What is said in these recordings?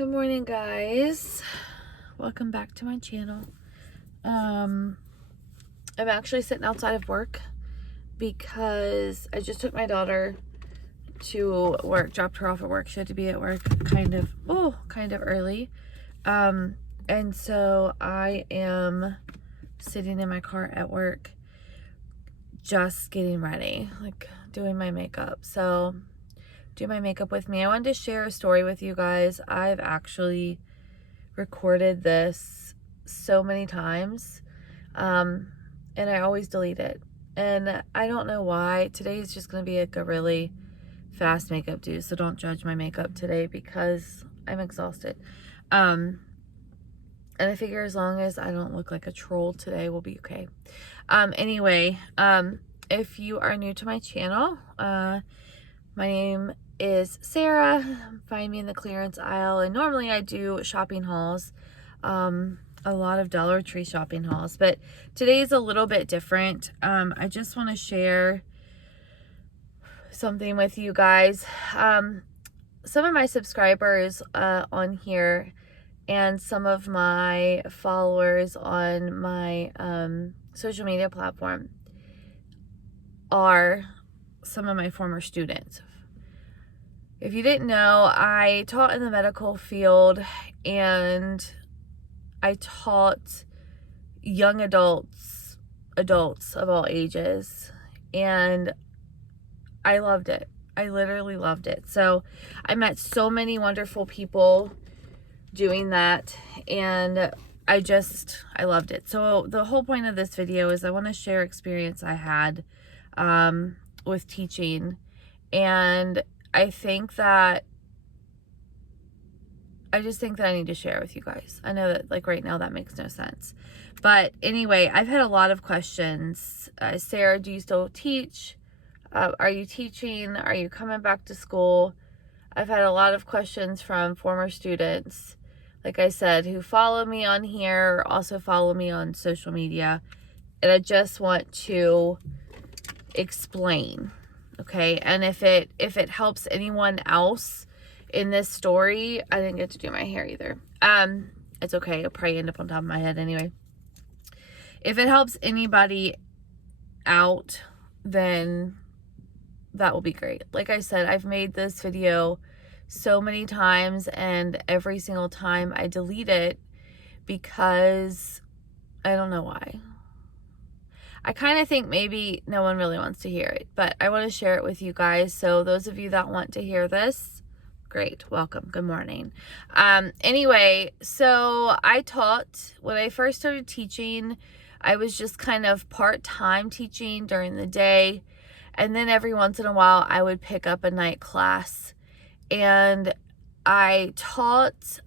Good morning, guys. Welcome back to my channel. I'm actually sitting outside of work because I just took my daughter to work, dropped her off at work. She had to be at work kind of early. And so I am sitting in my car at work just getting ready, like doing my makeup. So do my makeup with me. I wanted to share a story with you guys. I've actually recorded this so many times, and I always delete it, and I don't know why. Today is just going to be like a really fast makeup do, so don't judge my makeup today because I'm exhausted. And I figure as long as I don't look like a troll today, we'll be okay. Anyway, if you are new to my channel, my name is Sarah. Find me in the clearance aisle, and normally I do shopping hauls, a lot of Dollar Tree shopping hauls, but today's a little bit different. I just want to share something with you guys. Some of my subscribers on here and some of my followers on my social media platform are some of my former students. If you didn't know, I taught in the medical field, and I taught young adults of all ages, and I loved it. I literally loved it. So I met so many wonderful people doing that, and I loved it. So the whole point of this video is I want to share experience I had with teaching, and I just think that I need to share with you guys. I know that like right now that makes no sense. But anyway, I've had a lot of questions. Sarah, do you still teach? Are you teaching? Are you coming back to school? I've had a lot of questions from former students, like I said, who follow me on here, also follow me on social media. And I just want to explain. Okay, and if it helps anyone else in this story, I didn't get to do my hair either. It's okay. It'll probably end up on top of my head anyway. If it helps anybody out, then that will be great. Like I said, I've made this video so many times, and every single time I delete it because I don't know why. I kind of think maybe no one really wants to hear it, but I want to share it with you guys. So those of you that want to hear this, great. Welcome. Good morning. Anyway, so I taught, when I first started teaching, I was just kind of part-time teaching during the day. And then every once in a while, I would pick up a night class. And I taught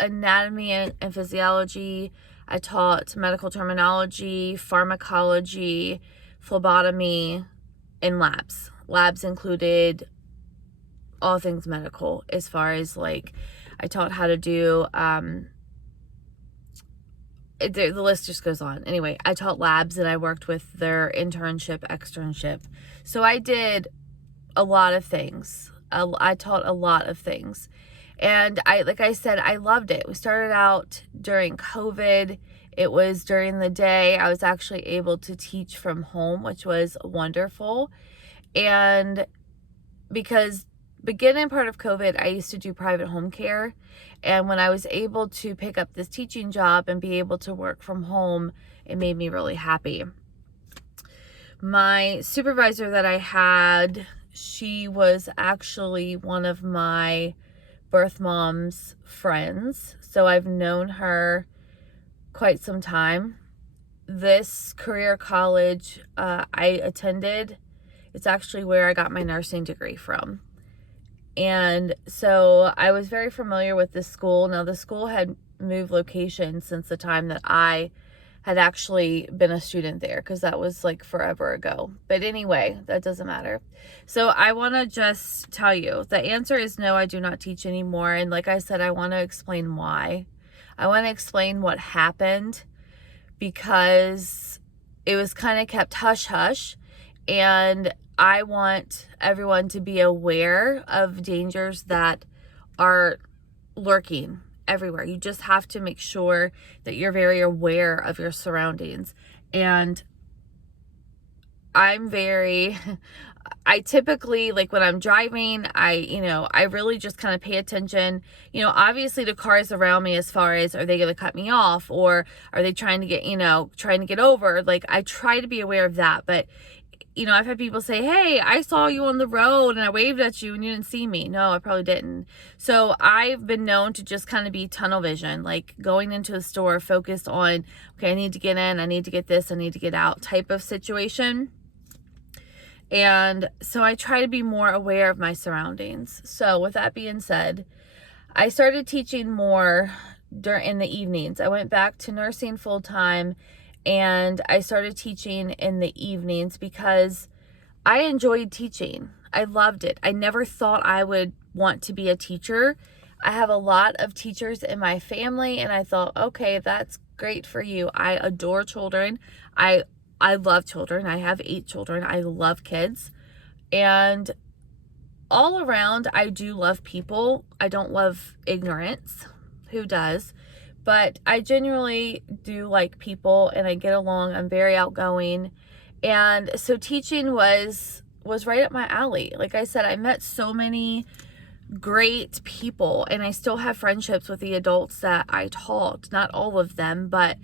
anatomy and physiology. I taught medical terminology, pharmacology, phlebotomy, and labs. Labs included all things medical, as far as like I taught how to do, the list just goes on. Anyway, I taught labs, and I worked with their externship. So I did a lot of things. I taught a lot of things. And like I said, I loved it. We started out during COVID. It was during the day. I was actually able to teach from home, which was wonderful. And because beginning part of COVID, I used to do private home care. And when I was able to pick up this teaching job and be able to work from home, it made me really happy. My supervisor that I had, she was actually one of my birth mom's friends, so I've known her quite some time. This career college I attended, it's actually where I got my nursing degree from, and so I was very familiar with this school. Now, the school had moved location since the time that I had actually been a student there, because that was like forever ago. But anyway, that doesn't matter. So I want to just tell you, the answer is no, I do not teach anymore. And like I said, I want to explain why. I want to explain what happened, because it was kind of kept hush-hush. And I want everyone to be aware of dangers that are lurking everywhere. You just have to make sure that you're very aware of your surroundings. And I typically, like when I'm driving, I really just kind of pay attention, obviously to cars around me, as far as, are they going to cut me off, or are they trying to get over? Like, I try to be aware of that. But I've had people say, hey, I saw you on the road and I waved at you and you didn't see me. No, I probably didn't. So I've been known to just kind of be tunnel vision, like going into a store focused on, okay, I need to get in, I need to get this, I need to get out type of situation. And so I try to be more aware of my surroundings. So with that being said, I started teaching more in the evenings. I went back to nursing full time, and I started teaching in the evenings because I enjoyed teaching. I loved it. I never thought I would want to be a teacher. I have a lot of teachers in my family, and I thought, okay, that's great for you. I adore children. I love children. I have 8 children. I love kids. And all around, I do love people. I don't love ignorance. Who does? But I genuinely do like people, and I get along. I'm very outgoing. And so teaching was right up my alley. Like I said, I met so many great people, and I still have friendships with the adults that I taught. Not all of them, but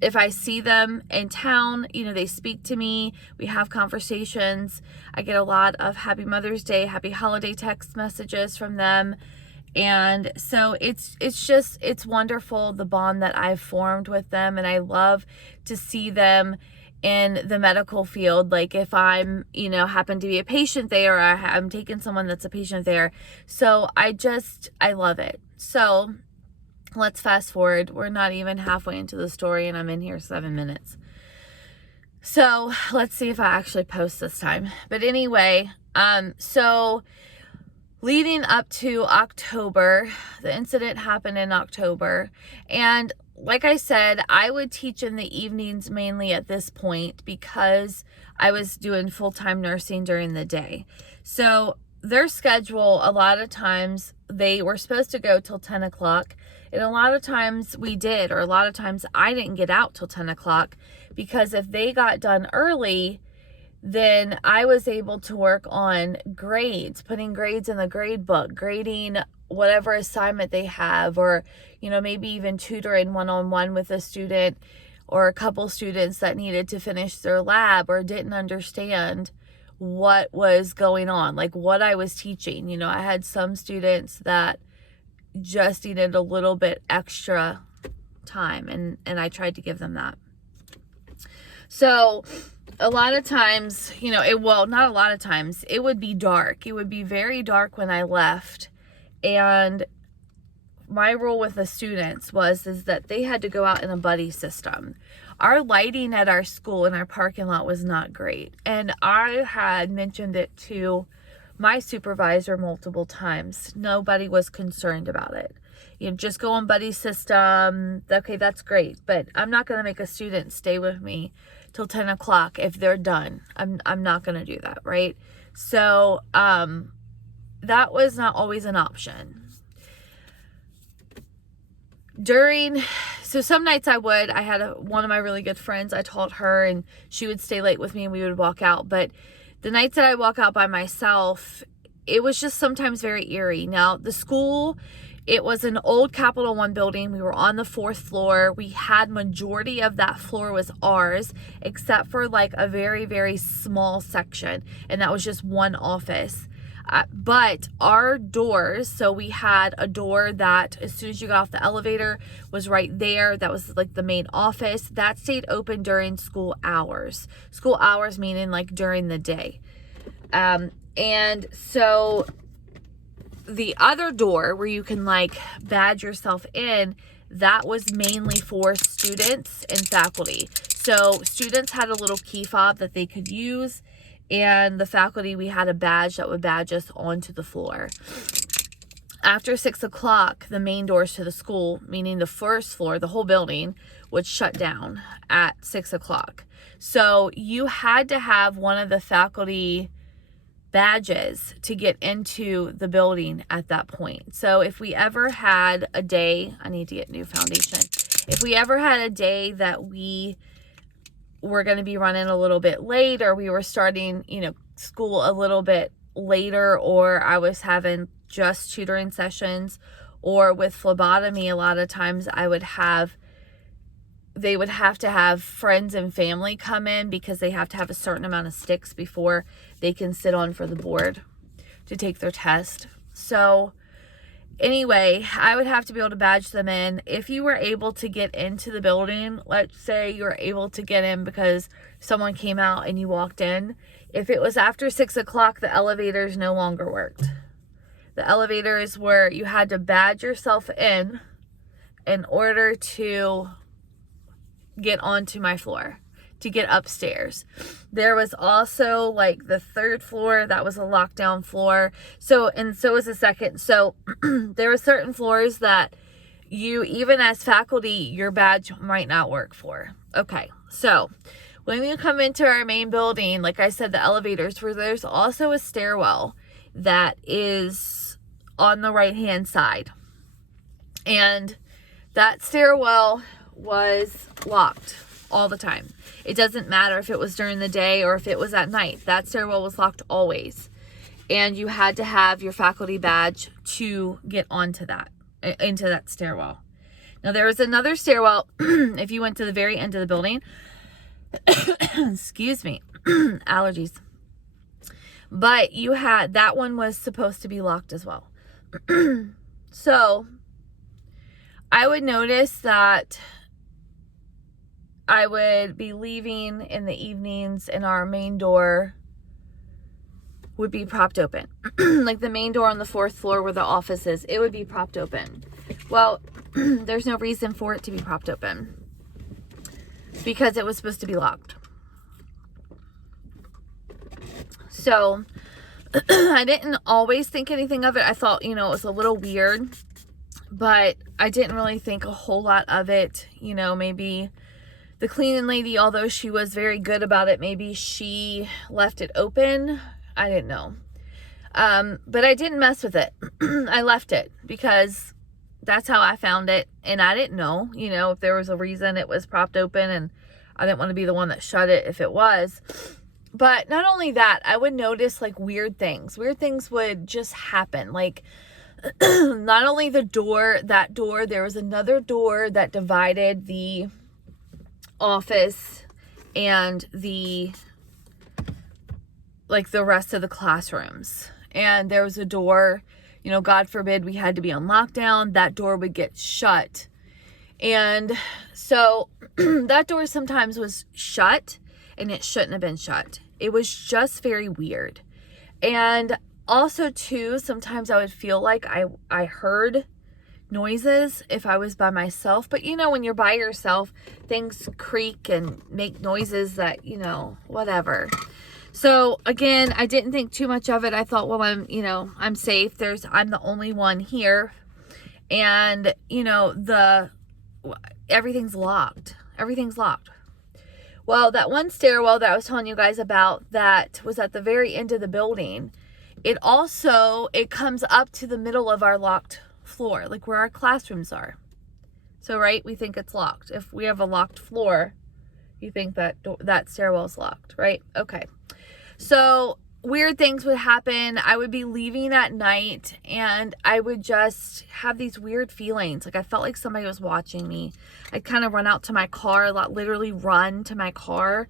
if I see them in town, they speak to me, we have conversations. I get a lot of Happy Mother's Day, Happy Holiday text messages from them. And so it's wonderful, the bond that I've formed with them. And I love to see them in the medical field. Like if I'm, happen to be a patient there, or I'm taking someone that's a patient there. So I love it. So let's fast forward. We're not even halfway into the story, and I'm in here 7 minutes. So let's see if I actually post this time. But anyway, so leading up to October, the incident happened in October. And like I said, I would teach in the evenings mainly at this point because I was doing full-time nursing during the day. So their schedule, a lot of times they were supposed to go till 10 o'clock. And a lot of times we did, or a lot of times I didn't get out till 10 o'clock, because if they got done early, then I was able to work on grades, putting grades in the grade book, grading whatever assignment they have, or, maybe even tutoring one-on-one with a student or a couple students that needed to finish their lab or didn't understand what was going on, like what I was teaching. I had some students that just needed a little bit extra time, and I tried to give them that. So a lot of times, not a lot of times, it would be dark. It would be very dark when I left. And my rule with the students is that they had to go out in a buddy system. Our lighting at our school in our parking lot was not great. And I had mentioned it to my supervisor multiple times. Nobody was concerned about it. Just go on buddy system. Okay, that's great. But I'm not going to make a student stay with me till 10 o'clock if they're done. I'm not going to do that, right? So that was not always an option. So some nights I had one of my really good friends, I taught her, and she would stay late with me and we would walk out. But the nights that I walk out by myself, it was just sometimes very eerie. Now, the school, it was an old Capital One building. We were on the 4th floor. We had majority of that floor was ours, except for like a very, very small section. And that was just one office. But our doors, so we had a door that as soon as you got off the elevator was right there. That was like the main office. That stayed open during school hours. School hours meaning like during the day. And so the other door where you can like badge yourself in, that was mainly for students and faculty. So students had a little key fob that they could use, and the faculty, we had a badge that would badge us onto the floor. After 6 o'clock, the main doors to the school, meaning the first floor, the whole building, would shut down at 6 o'clock. So you had to have one of the faculty badges to get into the building at that point. So if we ever had a day, I need to get new foundation. If we ever had a day that we were going to be running a little bit late, or we were starting, school a little bit later, or I was having just tutoring sessions, or with phlebotomy, a lot of times they would have to have friends and family come in because they have to have a certain amount of sticks before they can sit on for the board to take their test. So anyway, I would have to be able to badge them in. If you were able to get into the building, let's say you were able to get in because someone came out and you walked in. If it was after 6 o'clock, the elevators no longer worked. The elevators were, you had to badge yourself in order to get onto my floor, to get upstairs. There was also like the 3rd floor that was a lockdown floor. So was the 2nd. So there were certain floors that you, even as faculty, your badge might not work for. Okay, so when you come into our main building, like I said, the elevators, where there's also a stairwell that is on the right hand side, and that stairwell was locked all the time. It doesn't matter if it was during the day or if it was at night. That stairwell was locked always. And you had to have your faculty badge to get into that stairwell. Now there was another stairwell if you went to the very end of the building. Excuse me. Allergies. But that one was supposed to be locked as well. So I would notice that I would be leaving in the evenings and our main door would be propped open. Like the main door on the 4th floor where the office is, it would be propped open. Well, there's no reason for it to be propped open because it was supposed to be locked. So I didn't always think anything of it. I thought, it was a little weird, but I didn't really think a whole lot of it. Maybe the cleaning lady, although she was very good about it, maybe she left it open. I didn't know. But I didn't mess with it. I left it because that's how I found it. And I didn't know, if there was a reason it was propped open, and I didn't want to be the one that shut it if it was. But not only that, I would notice like weird things. Weird things would just happen. Like not only that door, there was another door that divided the office and the rest of the classrooms. And there was a door, God forbid we had to be on lockdown, that door would get shut. And so that door sometimes was shut and it shouldn't have been shut. It was just very weird. And also too, sometimes I would feel like I heard noises if I was by myself. But when you're by yourself, things creak and make noises that, whatever. So again, I didn't think too much of it. I thought, well, I'm safe. I'm the only one here. And, everything's locked. Everything's locked. Well, that one stairwell that I was telling you guys about that was at the very end of the building, it comes up to the middle of our locked floor, like where our classrooms are. So, right, we think it's locked. If we have a locked floor, you think that stairwell is locked, right? Okay. So weird things would happen. I would be leaving at night and I would just have these weird feelings. Like I felt like somebody was watching me. I'd kind of run out to my car, literally run to my car.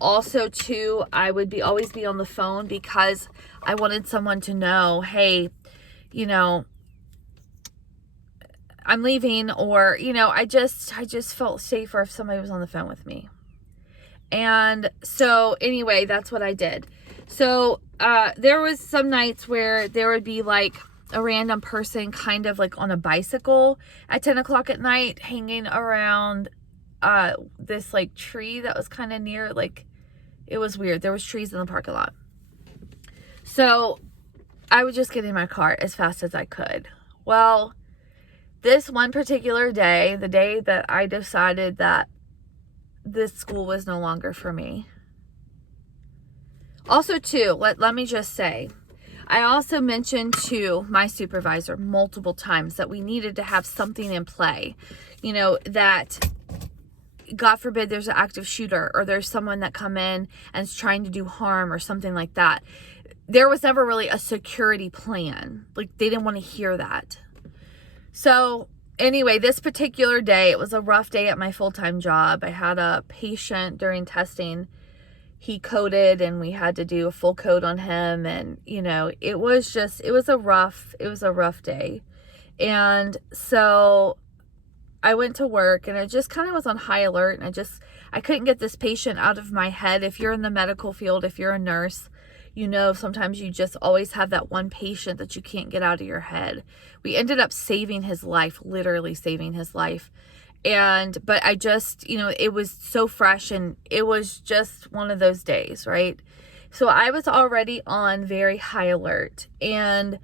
Also too, I would always be on the phone because I wanted someone to know, hey, I'm leaving, or, I just felt safer if somebody was on the phone with me. And so anyway, that's what I did. So there was some nights where there would be like a random person kind of like on a bicycle at 10 o'clock at night hanging around this like tree that was kind of near, like, it was weird. There was trees in the parking lot. So I would just get in my car as fast as I could. Well, this one particular day, the day that I decided that this school was no longer for me, Also too, let me just say, I also mentioned to my supervisor multiple times that we needed to have something in play, you know, that God forbid there's an active shooter or there's someone that come in and is trying to do harm or something like that. There was never really a security plan. Like, they didn't want to hear that. So anyway, this particular day, it was a rough day at my full-time job. I had a patient during testing. He coded and we had to do a full code on him. And, you know, it was a rough day. And so I went to work and I just kind of was on high alert, and I couldn't get this patient out of my head. If you're in the medical field, if you're a nurse, you know, sometimes you just always have that one patient that you can't get out of your head. We ended up saving his life, literally saving his life. But I just, you know, it was so fresh and it was just one of those days, right? So I was already on very high alert, and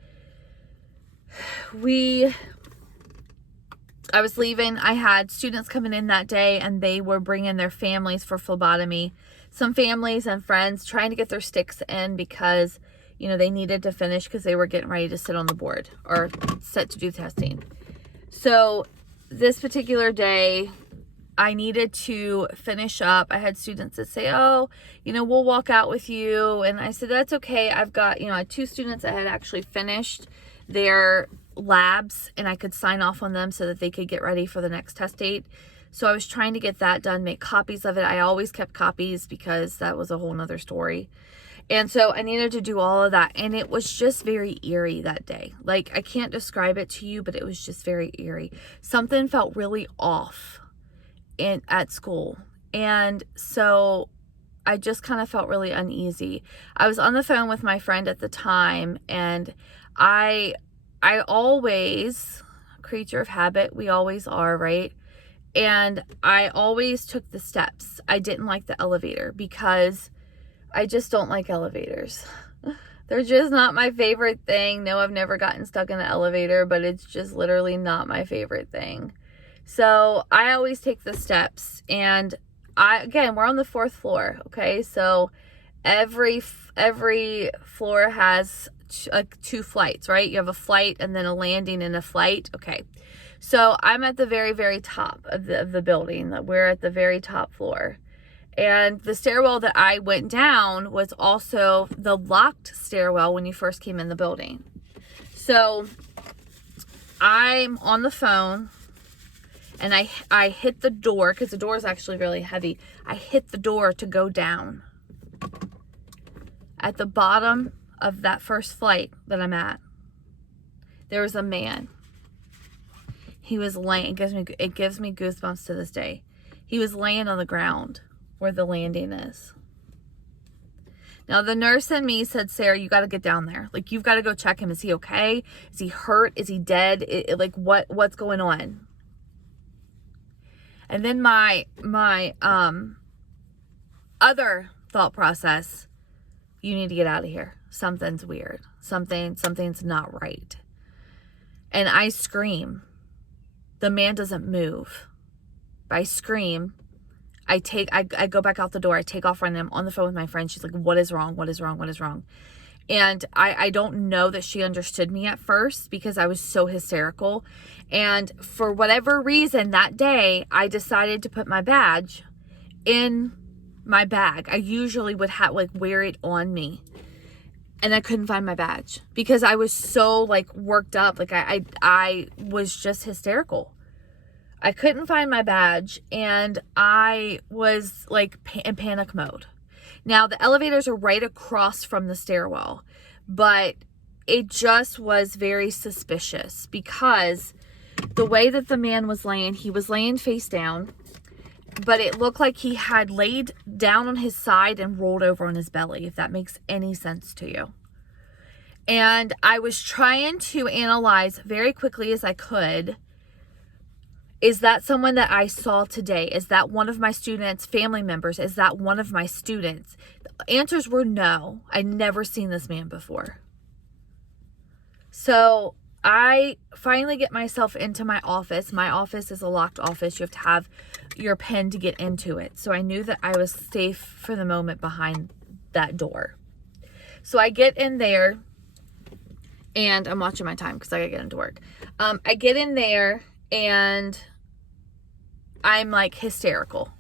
I was leaving. I had students coming in that day and they were bringing their families for phlebotomy. Some families and friends trying to get their sticks in because, you know, they needed to finish because they were getting ready to sit on the board or set to do testing. So this particular day, I needed to finish up. I had students that say, oh, you know, we'll walk out with you. And I said, that's okay. I've got, you know, I had 2 students that had actually finished their labs and I could sign off on them so that they could get ready for the next test date. So I was trying to get that done, make copies of it. I always kept copies because that was a whole nother story. And so I needed to do all of that. And it was just very eerie that day. Like, I can't describe it to you, but it was just very eerie. Something felt really off at school. And so I just kind of felt really uneasy. I was on the phone with my friend at the time, and I always, creature of habit, we always are, right? And I always took the steps. I didn't like the elevator because I just don't like elevators. They're just not my favorite thing. No, I've never gotten stuck in an elevator, but it's just literally not my favorite thing. So I always take the steps. And again, we're on the 4th floor. Okay. So every floor has 2 flights, right? You have a flight and then a landing and a flight. Okay. So I'm at the very, very top of the building. We're at the very top floor. And the stairwell that I went down was also the locked stairwell when you first came in the building. So I'm on the phone and I hit the door because the door is actually really heavy. I hit the door to go down. At the bottom of that first flight that I'm at, there was a man. He was laying, it gives me goosebumps to this day. He was laying on the ground where the landing is. Now the nurse and me said, Sarah, you got to get down there. Like, you've got to go check him. Is he okay? Is he hurt? Is he dead? Like, what's going on? And then my other thought process, you need to get out of here. Something's weird. Something's not right. And I scream. The man doesn't move. I scream. I go back out the door. I take off running. I'm on the phone with my friend. She's like, what is wrong? What is wrong? What is wrong? And I don't know that she understood me at first because I was so hysterical. And for whatever reason that day, I decided to put my badge in my bag. I usually would wear it on me. And I couldn't find my badge because I was so worked up. I was just hysterical. I couldn't find my badge and I was in panic mode. Now the elevators are right across from the stairwell, but it just was very suspicious because the way that the man was laying, he was laying face down, but it looked like he had laid down on his side and rolled over on his belly, if that makes any sense to you. And I was trying to analyze very quickly as I could, is that someone that I saw today? Is that one of my students' family members? Is that one of my students? The answers were no. I'd never seen this man before. So I finally get myself into my office. My office is a locked office. You have to have your PIN to get into it. So I knew that I was safe for the moment behind that door. So I get in there, and I'm watching my time because I gotta get into work. I get in there and I'm like hysterical.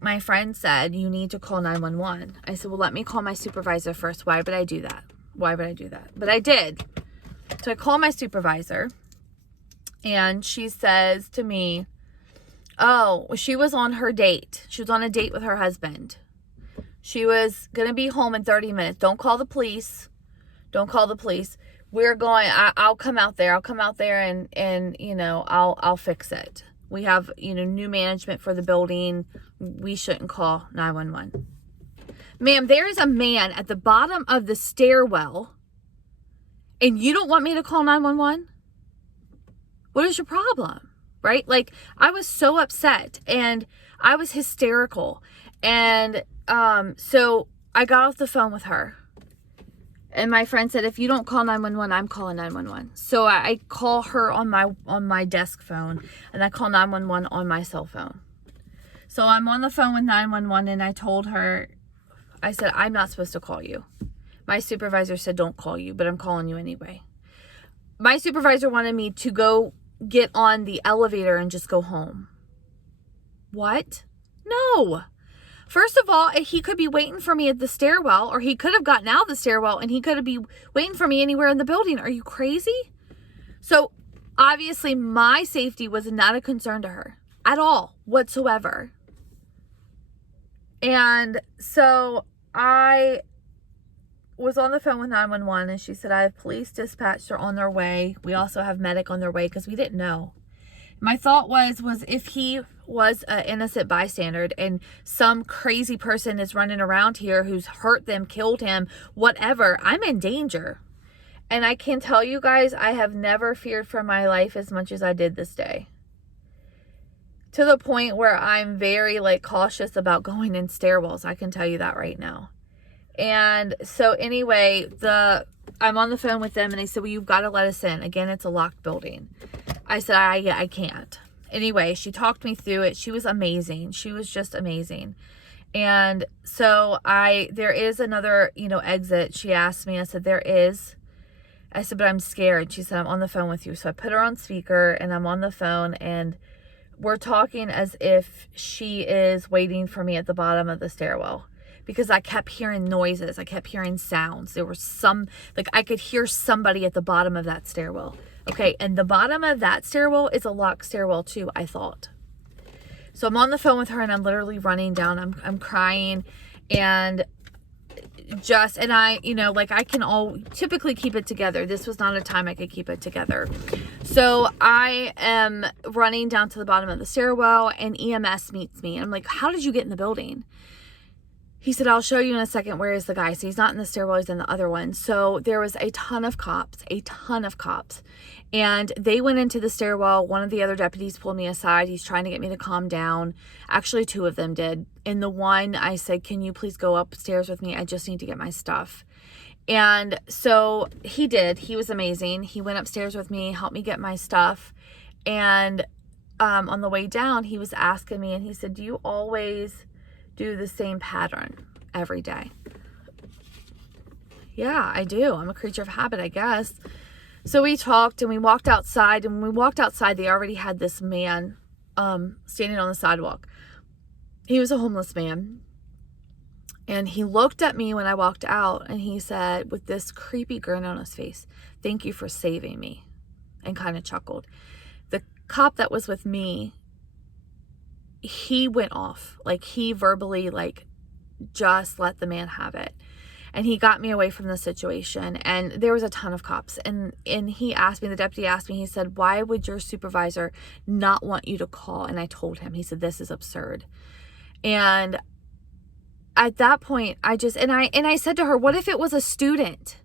My friend said, you need to call 911. I said, well, let me call my supervisor first. Why would I do that? But I did. So I call my supervisor, and she says to me, oh, she was on her date. She was on a date with her husband. She was going to be home in 30 minutes. Don't call the police. We're going, I'll come out there. And you know, I'll fix it. We have, you know, new management for the building. We shouldn't call 911. Ma'am, there is a man at the bottom of the stairwell, and you don't want me to call 911? What is your problem? Right? Like, I was so upset, and I was hysterical. And so I got off the phone with her. And my friend said, if you don't call 911, I'm calling 911. So I call her on my desk phone, and I call 911 on my cell phone. So I'm on the phone with 911, and I told her, I said, I'm not supposed to call you. My supervisor said, don't call you, but I'm calling you anyway. My supervisor wanted me to go get on the elevator and just go home. What? No. First of all, he could be waiting for me at the stairwell, or he could have gotten out of the stairwell and he could be waiting for me anywhere in the building. Are you crazy? So obviously my safety was not a concern to her at all whatsoever. And so I was on the phone with 911, and she said, I have police dispatched. They're on their way. We also have medic on their way, because we didn't know. My thought was if he was an innocent bystander and some crazy person is running around here who's hurt them, killed him, whatever, I'm in danger. And I can tell you guys, I have never feared for my life as much as I did this day. To the point where I'm very cautious about going in stairwells. I can tell you that right now. And so anyway, I'm on the phone with them, and they said, well, you've got to let us in. Again, it's a locked building. I said, I can't. Anyway, she talked me through it. She was amazing. She was just amazing. And so there is another, exit. She asked me, I said, there is. I said, but I'm scared. She said, I'm on the phone with you. So I put her on speaker, and I'm on the phone, and we're talking as if she is waiting for me at the bottom of the stairwell. Because I kept hearing noises. I kept hearing sounds. There was I could hear somebody at the bottom of that stairwell. Okay, and the bottom of that stairwell is a locked stairwell too, I thought. So I'm on the phone with her, and I'm literally running down. I'm crying, and I can typically keep it together. This was not a time I could keep it together. So I am running down to the bottom of the stairwell, and EMS meets me. And I'm like, how did you get in the building? He said, I'll show you in a second. Where is the guy? So he's not in the stairwell, he's in the other one. So there was a ton of cops. And they went into the stairwell. One of the other deputies pulled me aside. He's trying to get me to calm down. Actually, two of them did. And the one, I said, can you please go upstairs with me? I just need to get my stuff. And so he did. He was amazing. He went upstairs with me, helped me get my stuff. And on the way down, he was asking me, and he said, do you always do the same pattern every day? Yeah, I do. I'm a creature of habit, I guess. So we talked, and we walked outside, and when we walked outside, they already had this man standing on the sidewalk. He was a homeless man, and he looked at me when I walked out, and he said, with this creepy grin on his face, thank you for saving me, and kind of chuckled. The cop that was with me, he went off. He verbally, just let the man have it. And he got me away from the situation. And there was a ton of cops. And he asked me, the deputy asked me, he said, why would your supervisor not want you to call? And I told him, he said, this is absurd. And at that point, I said to her, what if it was a student?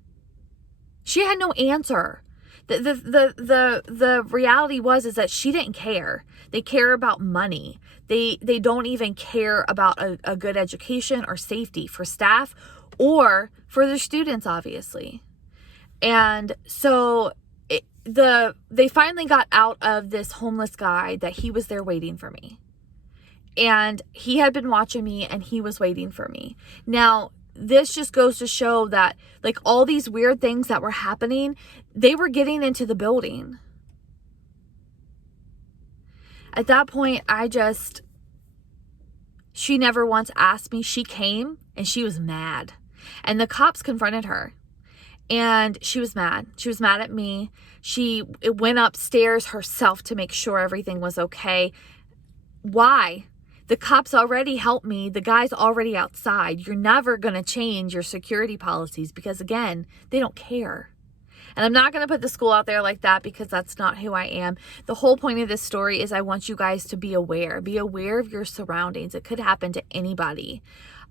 She had no answer. The reality is that she didn't care. They care about money. They don't even care about a good education or safety for staff or for their students, obviously. And so they finally got out of this homeless guy that he was there waiting for me. And he had been watching me, and he was waiting for me. Now, this just goes to show that like all these weird things that were happening, they were getting into the building. At that point, she never once asked me. She came and she was mad. And the cops confronted her. And she was mad. She was mad at me. She went upstairs herself to make sure everything was okay. Why? The cops already helped me. The guy's already outside. You're never going to change your security policies because, again, they don't care. And I'm not going to put the school out there like that because that's not who I am. The whole point of this story is I want you guys to be aware. Be aware of your surroundings. It could happen to anybody.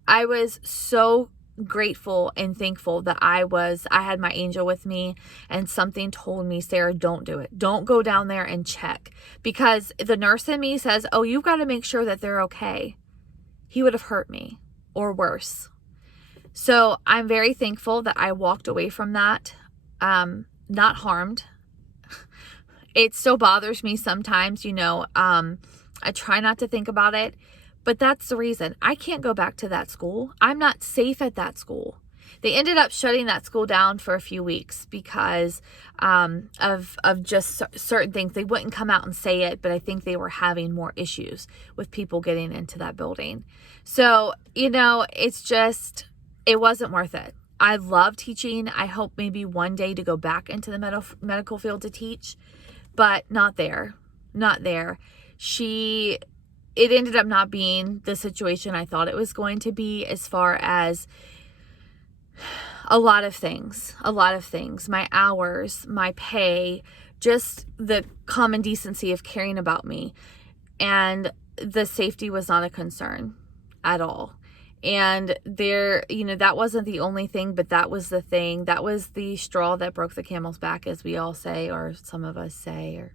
I was so grateful and thankful that I had my angel with me, and something told me, Sarah, don't do it. Don't go down there and check, because the nurse in me says, oh, you've got to make sure that they're okay. He would have hurt me or worse. So I'm very thankful that I walked away from that, not harmed. It still bothers me sometimes, I try not to think about it. But that's the reason. I can't go back to that school. I'm not safe at that school. They ended up shutting that school down for a few weeks because of just certain things. They wouldn't come out and say it, but I think they were having more issues with people getting into that building. So, it wasn't worth it. I love teaching. I hope maybe one day to go back into the medical field to teach, but not there. Not there. It ended up not being the situation I thought it was going to be, as far as a lot of things. My hours, my pay, just the common decency of caring about me. And the safety was not a concern at all. And that wasn't the only thing, but that was the thing. That was the straw that broke the camel's back, as we all say, or some of us say, or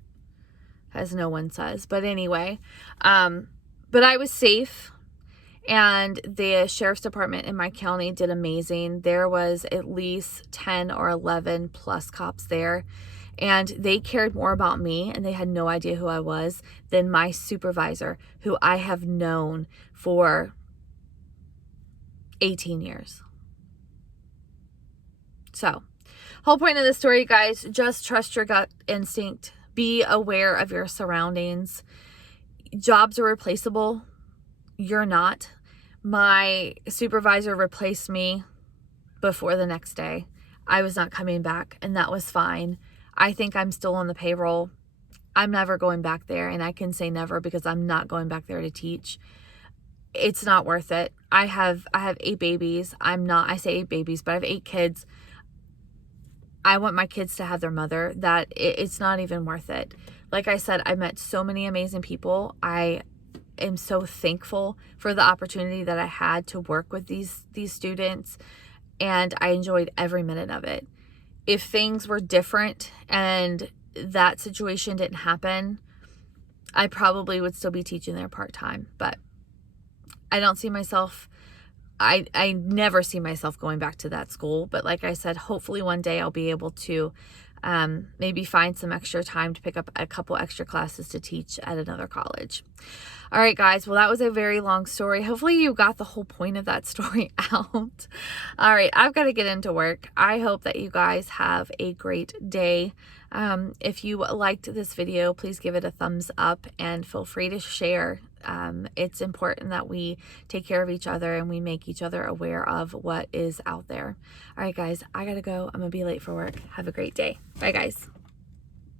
as no one says. But anyway, but I was safe, and the sheriff's department in my county did amazing. There was at least 10 or 11 plus cops there, and they cared more about me, and they had no idea who I was, than my supervisor, who I have known for 18 years. So, whole point of the story, guys, just trust your gut instinct. Be aware of your surroundings. Jobs are replaceable. You're not. My supervisor replaced me before the next day. I was not coming back, and that was fine. I think I'm still on the payroll. I'm never going back there, and I can say never because I'm not going back there to teach. It's not worth it. I have 8 babies. I say 8 babies, but I have 8 kids. I want my kids to have their mother. It's not even worth it. Like I said, I met so many amazing people. I am so thankful for the opportunity that I had to work with these students, and I enjoyed every minute of it. If things were different and that situation didn't happen, I probably would still be teaching there part-time, but I don't see myself, I never see myself going back to that school. But like I said, hopefully one day I'll be able to maybe find some extra time to pick up a couple extra classes to teach at another college. All right, guys. Well, that was a very long story. Hopefully you got the whole point of that story out. All right, I've got to get into work. I hope that you guys have a great day. If you liked this video, please give it a thumbs up and feel free to share. It's important that we take care of each other and we make each other aware of what is out there. All right, guys, I gotta go. I'm gonna be late for work. Have a great day. Bye, guys.